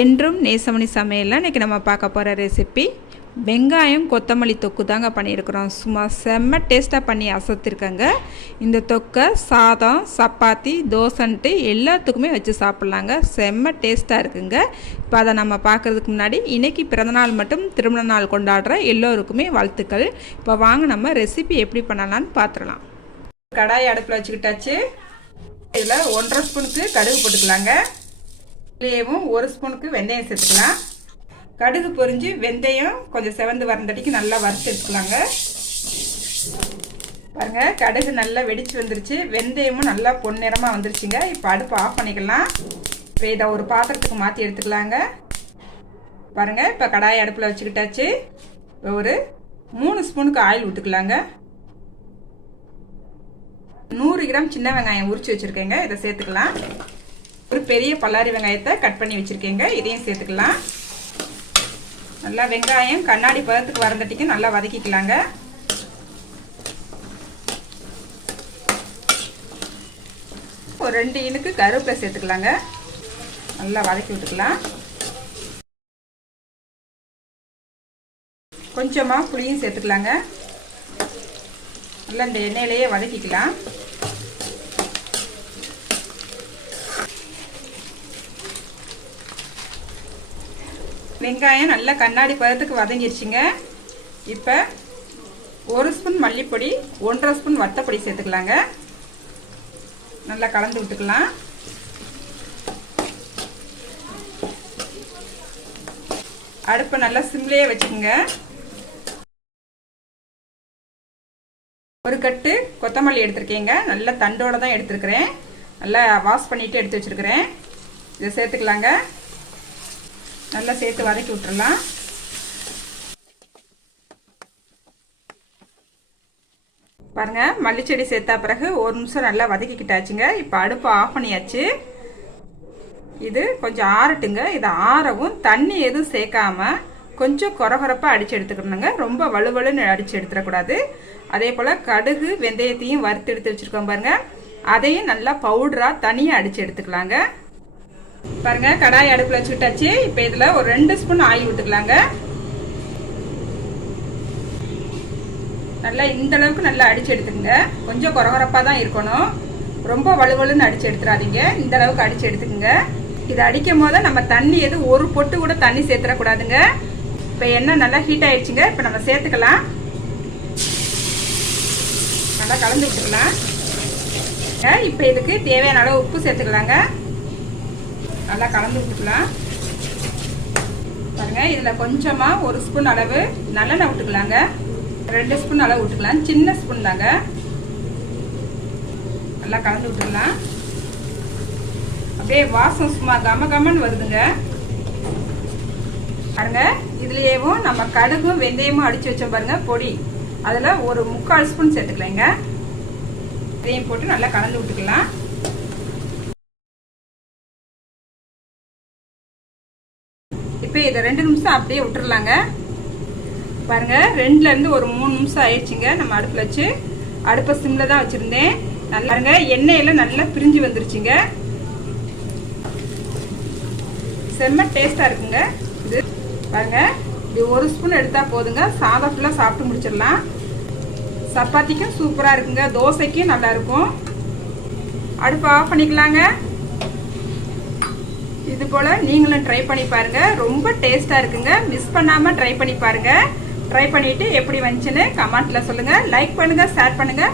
என்றும் நேசமணி சமையலில் இன்றைக்கி நம்ம பார்க்க போகிற ரெசிபி வெங்காயம் கொத்தமல்லி தொக்கு தாங்க பண்ணியிருக்கிறோம். சும்மா செம்ம டேஸ்ட்டாக பண்ணி அசத்திருக்கேங்க. இந்த தொக்கை சாதம் சப்பாத்தி தோசைன்ட்டு எல்லாத்துக்குமே வச்சு சாப்பிட்லாங்க. செம்ம டேஸ்ட்டாக இருக்குங்க. இப்போ அதை நம்ம பார்க்குறதுக்கு முன்னாடி இன்றைக்கி பிறந்தநாள் மட்டும் திருமண நாள் கொண்டாடுற எல்லோருக்குமே வாழ்த்துக்கள். இப்போ வாங்க நம்ம ரெசிபி எப்படி பண்ணலான்னு பார்த்துடலாம் கடாய் அடுப்பில் வச்சுக்கிட்டாச்சு. இதில் ஒன்றரை ஸ்பூனுக்கு கடுகு போட்டுக்கலாங்க. இதுலேயும் ஒரு ஸ்பூனுக்கு வெந்தயம் சேர்த்துக்கலாம். கடுகு பொரிஞ்சு வெந்தயம் கொஞ்சம் செவந்து வரந்தடிக்கு நல்லா வறுத்து எடுத்துக்கலாங்க. பாருங்க கடுகு நல்லா வெடிச்சு வந்துருச்சு. வெந்தயமும் நல்லா பொன்னிறமாக வந்துருச்சுங்க. இப்போ அடுப்பு ஆஃப் பண்ணிக்கலாம். இப்போ இதை ஒரு பாத்திரத்துக்கு மாற்றி எடுத்துக்கலாங்க. பாருங்க இப்போ கடாயை அடுப்பில் வச்சுக்கிட்டாச்சு. இப்போ ஒரு மூணு ஸ்பூனுக்கு ஆயில் விட்டுக்கலாங்க நூறு கிராம் சின்ன வெங்காயம் உரிச்சு வச்சுருக்கேங்க. இதை சேர்த்துக்கலாம். ஒரு பெரிய பல்லாரி வெங்காயத்தை கட் பண்ணி வச்சுருக்கேங்க. இதையும் சேர்த்துக்கலாம். நல்லா வெங்காயம் கண்ணாடி பதத்துக்கு வரந்தட்டிக்கு நல்லா வதக்கிக்கலாங்க. ஒரு ரெண்டு இனுக்கு கருவேப்பிலை சேர்த்துக்கலாங்க. நல்லா வதக்கி விட்டுக்கலாம். கொஞ்சமாக புளியும் சேர்த்துக்கலாங்க. நல்லா இந்த எண்ணெயிலேயே வதக்கிக்கலாம். வெங்காயம் நல்லா கண்ணாடி பதத்துக்கு வதங்கிருச்சுங்க. இப்போ ஒரு ஸ்பூன் மல்லிப்பொடி ஒன்றரை ஸ்பூன் வத்தப்பொடி சேர்த்துக்கலாங்க. நல்லா கலந்து விட்டுக்கலாம். அடுப்பை நல்லா சிம்லேயே வச்சுக்கோங்க. ஒரு கட்டு கொத்தமல்லி எடுத்திருக்கேங்க. நல்லா தண்டோட தான் எடுத்துருக்கிறேன். நல்லா வாஷ் பண்ணிவிட்டு எடுத்து வச்சுருக்கிறேன். இதை சேர்த்துக்கலாங்க. நல்லா சேர்த்து வதக்கி விட்டுறலாம். பாருங்க மல்லிச்செடி சேர்த்தா பிறகு ஒரு நிமிஷம் நல்லா வதக்கிக்கிட்டாச்சுங்க. இப்போ அடுப்பு ஆஃப் பண்ணியாச்சு. இது கொஞ்சம் ஆறட்டுங்க. இதை ஆறவும் தண்ணி எதுவும் சேர்க்காம கொஞ்சம் குறகுறப்பாக அடித்து எடுத்துக்கணுங்க. ரொம்ப வலுவலுன்னு அடித்து எடுத்துடக்கூடாது. அதே போல் கடுகு வெந்தயத்தையும் வறுத்து எடுத்து வச்சுருக்கோம் பாருங்க. அதையும் நல்லா பவுடராக தனியாக அடித்து எடுத்துக்கலாங்க. பாருங்க கடாய் அடுப்பில் வச்சுட்டாச்சு. இப்போ இதில் ஒரு ரெண்டு ஸ்பூன் ஆயில் விட்டுக்கலாங்க நல்லா இந்த அளவுக்கு நல்லா அடிச்சு எடுத்துக்கங்க. கொஞ்சம் குறகுறப்பாக தான் இருக்கணும். ரொம்ப வலுவலுன்னு அடிச்சு எடுத்துடாதீங்க இந்த அளவுக்கு அடிச்சு எடுத்துக்கங்க. இது அடிக்கும் போது நம்ம தண்ணி எது ஒரு பொட்டு கூட தண்ணி சேர்த்துடக்கூடாதுங்க. இப்போ எண்ணெய் நல்லா ஹீட் ஆயிடுச்சுங்க. இப்போ நம்ம சேர்த்துக்கலாம். நல்லா கலந்து விட்டுக்கலாம். இப்போ இதுக்கு தேவையான அளவு உப்பு சேர்த்துக்கலாங்க. நல்லா கலந்து விட்டுக்கலாம் பாருங்க இதில் கொஞ்சமாக ஒரு ஸ்பூன் அளவு நல்லெண்ணெய் விட்டுக்கலாங்க ரெண்டு ஸ்பூன் அளவு விட்டுக்கலாம் சின்ன ஸ்பூன் தாங்க. நல்லா கலந்து விட்டுக்கலாம் அப்படியே வாசம் சும்மா கம கமன்னு வருதுங்க. பாருங்க இதுலேயும் நம்ம கடுகும் வெந்தயமும் அடித்து வச்சோம் பாருங்க பொடி. அதில் ஒரு முக்கால் ஸ்பூன் சேர்த்துக்கலாங்க. இதையும் போட்டு நல்லா கலந்து விட்டுக்கலாம் இப்போ இதை ரெண்டு நிமிஷம் அப்படியே விட்டுறலாங்க. பாருங்க ரெண்டுலேருந்து ஒரு மூணு நிமிஷம் ஆயிடுச்சுங்க. நம்ம அடுப்பில் வச்சு அடுப்பை சிம்மில் தான் வச்சுருந்தேன். நல்லா பாருங்க எண்ணெயெல்லாம் நல்லா பிரிஞ்சு வந்துருச்சுங்க. செம்ம டேஸ்ட்டாக இருக்குங்க. இது பாருங்க இது ஒரு ஸ்பூன் எடுத்தால் போதுங்க. சாதம் ஃபுல்லாக சாப்பிட்டு முடிச்சிடலாம். சப்பாத்திக்கும் சூப்பராக இருக்குங்க. தோசைக்கும் நல்லா இருக்கும். அடுப்பு ஆஃப் பண்ணிக்கலாங்க. இது போல் நீங்களும் ட்ரை பண்ணி பாருங்க. ரொம்ப டேஸ்ட்டாக இருக்குங்க. மிஸ் பண்ணாமல் ட்ரை பண்ணி பாருங்க. ட்ரை பண்ணிட்டு எப்படி வந்துச்சுன்னு கமெண்ட்ல சொல்லுங்க. லைக் பண்ணுங்க ஷேர் பண்ணுங்க.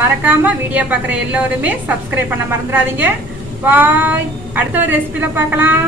மறக்காம வீடியோ பார்க்குற எல்லோருமே சப்ஸ்கிரைப் பண்ண மறந்துடாதீங்க. பாய் அடுத்த ஒரு ரெசிபியில் பார்க்கலாம்.